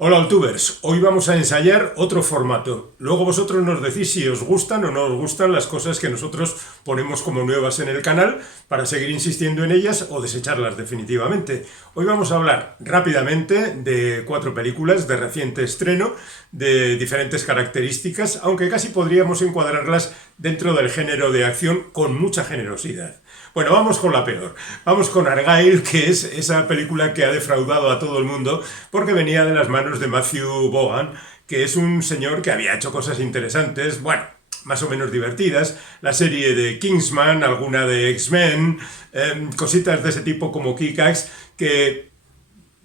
Hola Altubers, hoy vamos a ensayar otro formato. Luego vosotros nos decís si os gustan o no os gustan las cosas que nosotros ponemos como nuevas en el canal para seguir insistiendo en ellas o desecharlas definitivamente. Hoy vamos a hablar rápidamente de 4 películas de reciente estreno, de diferentes características, aunque casi podríamos encuadrarlas dentro del género de acción con mucha generosidad. Bueno, vamos con la peor. Vamos con Argylle, que es esa película que ha defraudado a todo el mundo porque venía de las manos de Matthew Vaughn, que es un señor que había hecho cosas interesantes, bueno, más o menos divertidas, la serie de Kingsman, alguna de X-Men, cositas de ese tipo como Kick-Ass, que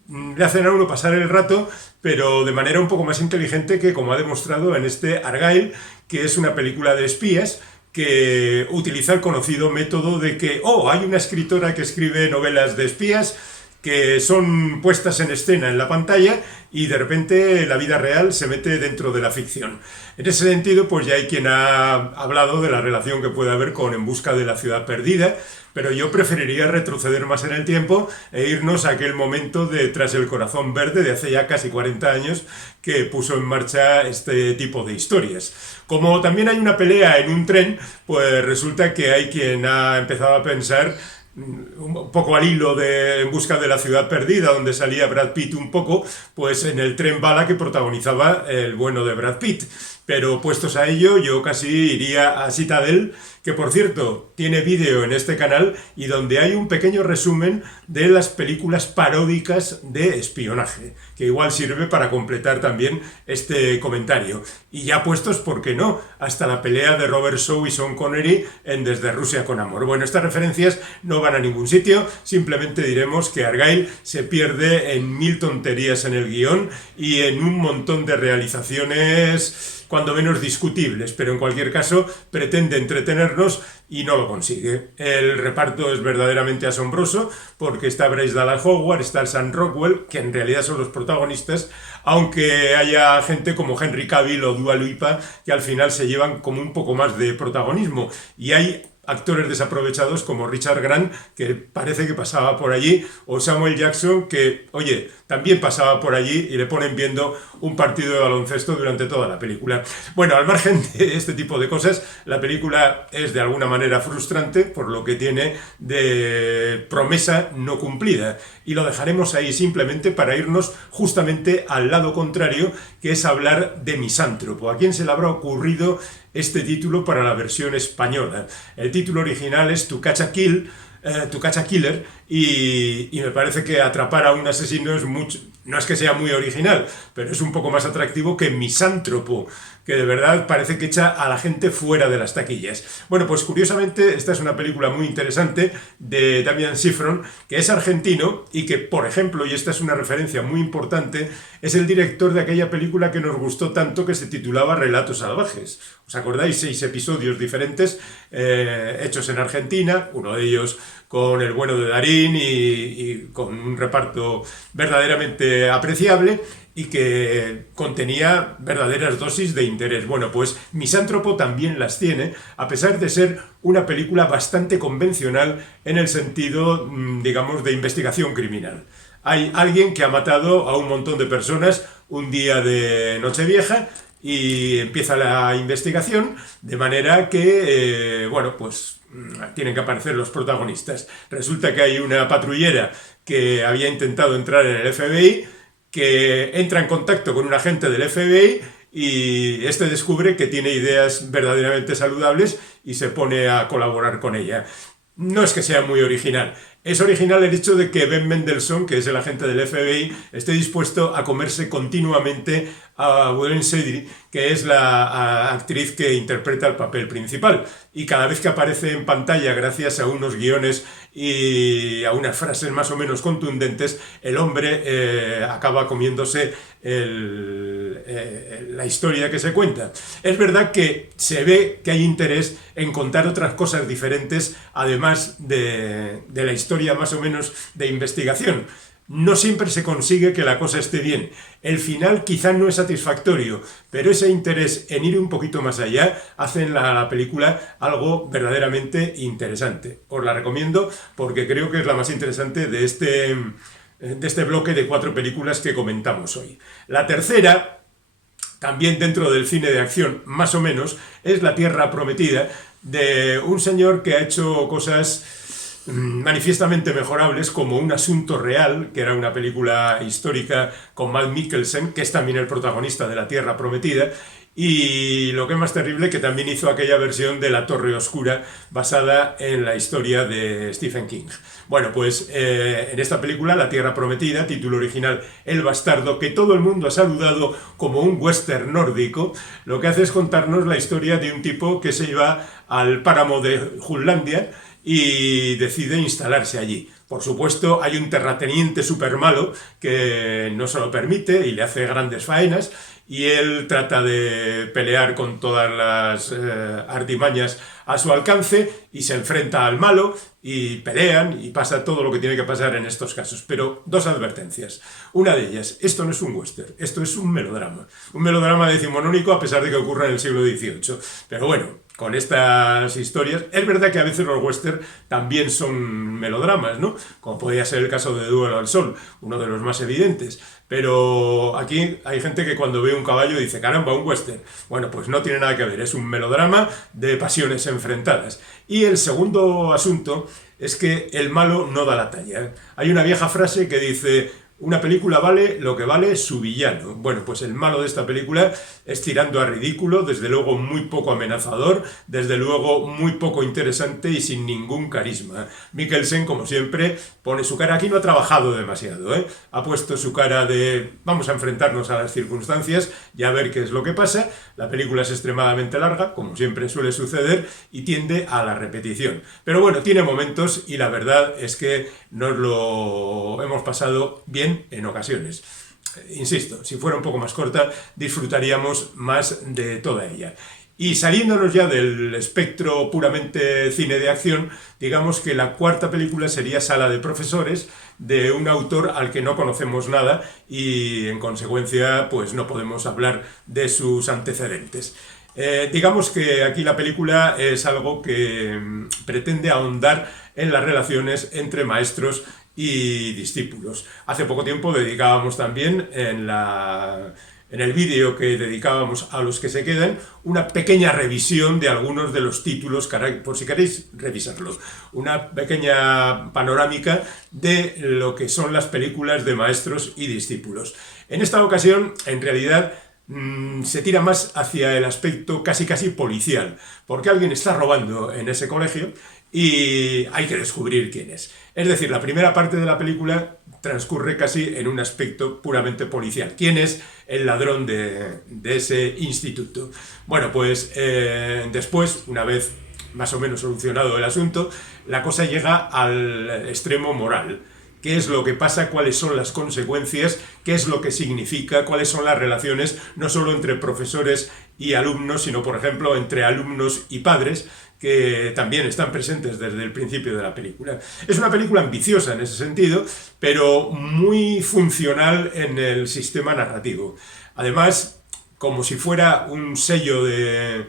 le hacen a uno pasar el rato, pero de manera un poco más inteligente que como ha demostrado en este Argylle, que es una película de espías, que utiliza el conocido método de que, hay una escritora que escribe novelas de espías que son puestas en escena en la pantalla y de repente la vida real se mete dentro de la ficción. En ese sentido, pues ya hay quien ha hablado de la relación que puede haber con En busca de la ciudad perdida, pero yo preferiría retroceder más en el tiempo e irnos a aquel momento de Tras el corazón verde de hace ya casi 40 años que puso en marcha este tipo de historias. Como también hay una pelea en un tren, pues resulta que hay quien ha empezado a pensar un poco al hilo de En busca de la ciudad perdida, donde salía Brad Pitt un poco, pues en el tren bala que protagonizaba el bueno de Brad Pitt. Pero puestos a ello, yo casi iría a Citadel, que por cierto tiene vídeo en este canal y donde hay un pequeño resumen de las películas paródicas de espionaje, que igual sirve para completar también este comentario. Y ya puestos, ¿por qué no?, hasta la pelea de Robert Shaw y Sean Connery en Desde Rusia con Amor. Bueno, estas referencias no van a ningún sitio, simplemente diremos que Argylle se pierde en 1000 tonterías en el guión y en un montón de realizaciones cuando menos discutibles, pero en cualquier caso pretende entretenernos y no lo consigue. El reparto es verdaderamente asombroso porque está Bryce Dallas Howard, está Sam Rockwell, que en realidad son los protagonistas, aunque haya gente como Henry Cavill o Dua Lipa que al final se llevan como un poco más de protagonismo, y hay actores desaprovechados como Richard Grant, que parece que pasaba por allí, o Samuel Jackson, que, oye, también pasaba por allí y le ponen viendo un partido de baloncesto durante toda la película. Bueno, al margen de este tipo de cosas, la película es de alguna manera frustrante por lo que tiene de promesa no cumplida, y lo dejaremos ahí simplemente para irnos justamente al lado contrario, que es hablar de misántropo. ¿A quién se le habrá ocurrido este título para la versión española? El título original es To Catch a Killer, y me parece que atrapar a un asesino es mucho, no es que sea muy original, pero es un poco más atractivo que misántropo, que de verdad parece que echa a la gente fuera de las taquillas. Bueno, pues curiosamente esta es una película muy interesante de Damian Szifron, que es argentino y que, por ejemplo, y esta es una referencia muy importante, es el director de aquella película que nos gustó tanto que se titulaba Relatos salvajes. ¿Os acordáis? 6 episodios diferentes hechos en Argentina, uno de ellos con el bueno de Darín y con un reparto verdaderamente apreciable y que contenía verdaderas dosis de interés. Bueno, pues Misántropo también las tiene, a pesar de ser una película bastante convencional en el sentido, digamos, de investigación criminal. Hay alguien que ha matado a un montón de personas un día de Nochevieja y empieza la investigación, de manera que, pues tienen que aparecer los protagonistas. Resulta que hay una patrullera que había intentado entrar en el FBI, que entra en contacto con un agente del FBI y este descubre que tiene ideas verdaderamente saludables y se pone a colaborar con ella. No es que sea muy original. Es original el hecho de que Ben Mendelsohn, que es el agente del FBI, esté dispuesto a comerse continuamente a Wayne Sedgwick, que es la actriz que interpreta el papel principal. Y cada vez que aparece en pantalla, gracias a unos guiones y a unas frases más o menos contundentes, el hombre acaba comiéndose la historia que se cuenta. Es verdad que se ve que hay interés en contar otras cosas diferentes, además de la historia más o menos de investigación. No siempre se consigue que la cosa esté bien. El final quizá no es satisfactorio, pero ese interés en ir un poquito más allá hace en la película algo verdaderamente interesante. Os la recomiendo porque creo que es la más interesante de este de este bloque de 4 películas que comentamos hoy. La tercera, también dentro del cine de acción, más o menos, es La Tierra Prometida, de un señor que ha hecho cosas manifiestamente mejorables, como Un Asunto Real, que era una película histórica con Mads Mikkelsen, que es también el protagonista de La Tierra Prometida, y lo que es más terrible, que también hizo aquella versión de La Torre Oscura basada en la historia de Stephen King. Bueno, pues en esta película, La Tierra Prometida, título original El Bastardo, que todo el mundo ha saludado como un western nórdico, lo que hace es contarnos la historia de un tipo que se iba al páramo de Jutlandia y decide instalarse allí. Por supuesto, hay un terrateniente súper malo que no se lo permite y le hace grandes faenas, y él trata de pelear con todas las artimañas a su alcance y se enfrenta al malo y pelean y pasa todo lo que tiene que pasar en estos casos. Pero 2 advertencias. Una de ellas, esto no es un western, esto es un melodrama. Un melodrama decimonónico, a pesar de que ocurra en el siglo XVIII. Pero bueno, con estas historias, es verdad que a veces los western también son melodramas, ¿no? Como podría ser el caso de Duelo al Sol, uno de los más evidentes. Pero aquí hay gente que cuando ve un caballo dice, caramba, un western. Bueno, pues no tiene nada que ver, es un melodrama de pasiones enfrentadas. Y el segundo asunto es que el malo no da la talla. Hay una vieja frase que dice: una película vale lo que vale su villano. Bueno, pues el malo de esta película es tirando a ridículo, desde luego muy poco amenazador, desde luego muy poco interesante y sin ningún carisma. Mikkelsen, como siempre, pone su cara. Aquí no ha trabajado demasiado, ¿eh? Ha puesto su cara de vamos a enfrentarnos a las circunstancias y a ver qué es lo que pasa. La película es extremadamente larga, como siempre suele suceder, y tiende a la repetición. Pero bueno, tiene momentos y la verdad es que nos lo hemos pasado bien en ocasiones. Insisto, si fuera un poco más corta, disfrutaríamos más de toda ella. Y saliéndonos ya del espectro puramente cine de acción, digamos que la cuarta película sería Sala de Profesores, de un autor al que no conocemos nada y en consecuencia pues no podemos hablar de sus antecedentes. Digamos que aquí la película es algo que pretende ahondar en las relaciones entre maestros y discípulos. Hace poco tiempo dedicábamos también en el vídeo que dedicábamos a los que se quedan una pequeña revisión de algunos de los títulos, por si queréis revisarlos, una pequeña panorámica de lo que son las películas de maestros y discípulos. En esta ocasión, en realidad, se tira más hacia el aspecto casi policial, porque alguien está robando en ese colegio y hay que descubrir quién es. Es decir, la primera parte de la película transcurre casi en un aspecto puramente policial. ¿Quién es el ladrón de ese instituto? Bueno, pues después, una vez más o menos solucionado el asunto, la cosa llega al extremo moral. ¿Qué es lo que pasa? ¿Cuáles son las consecuencias? ¿Qué es lo que significa? ¿Cuáles son las relaciones no solo entre profesores y alumnos, sino, por ejemplo, entre alumnos y padres, que también están presentes desde el principio de la película? Es una película ambiciosa en ese sentido, pero muy funcional en el sistema narrativo. Además, como si fuera un sello de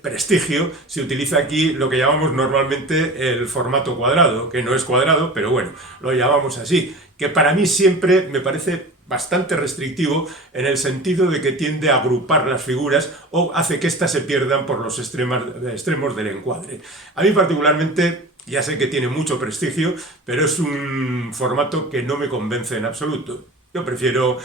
prestigio, se utiliza aquí lo que llamamos normalmente el formato cuadrado, que no es cuadrado, pero bueno, lo llamamos así, que para mí siempre me parece bastante restrictivo en el sentido de que tiende a agrupar las figuras o hace que éstas se pierdan por los extremos del encuadre. A mí particularmente, ya sé que tiene mucho prestigio, pero es un formato que no me convence en absoluto. Yo prefiero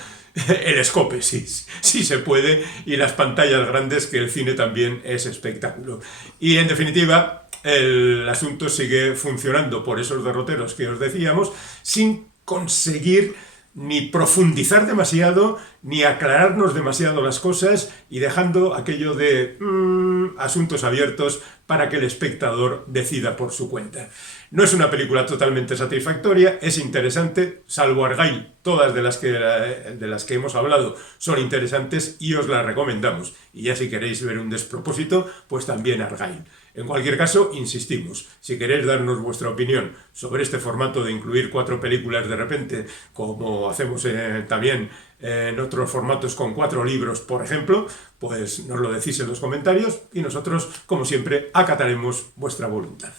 el escope, si se puede, y las pantallas grandes, que el cine también es espectáculo. Y en definitiva, el asunto sigue funcionando por esos derroteros que os decíamos, sin conseguir ni profundizar demasiado, ni aclararnos demasiado las cosas, y dejando aquello de asuntos abiertos para que el espectador decida por su cuenta. No es una película totalmente satisfactoria, es interesante, salvo Argylle, todas de las que hemos hablado son interesantes y os las recomendamos. Y ya si queréis ver un despropósito, pues también Argylle. En cualquier caso, insistimos, si queréis darnos vuestra opinión sobre este formato de incluir 4 películas de repente, como hacemos también en otros formatos con 4 libros, por ejemplo, pues nos lo decís en los comentarios y nosotros, como siempre, acataremos vuestra voluntad.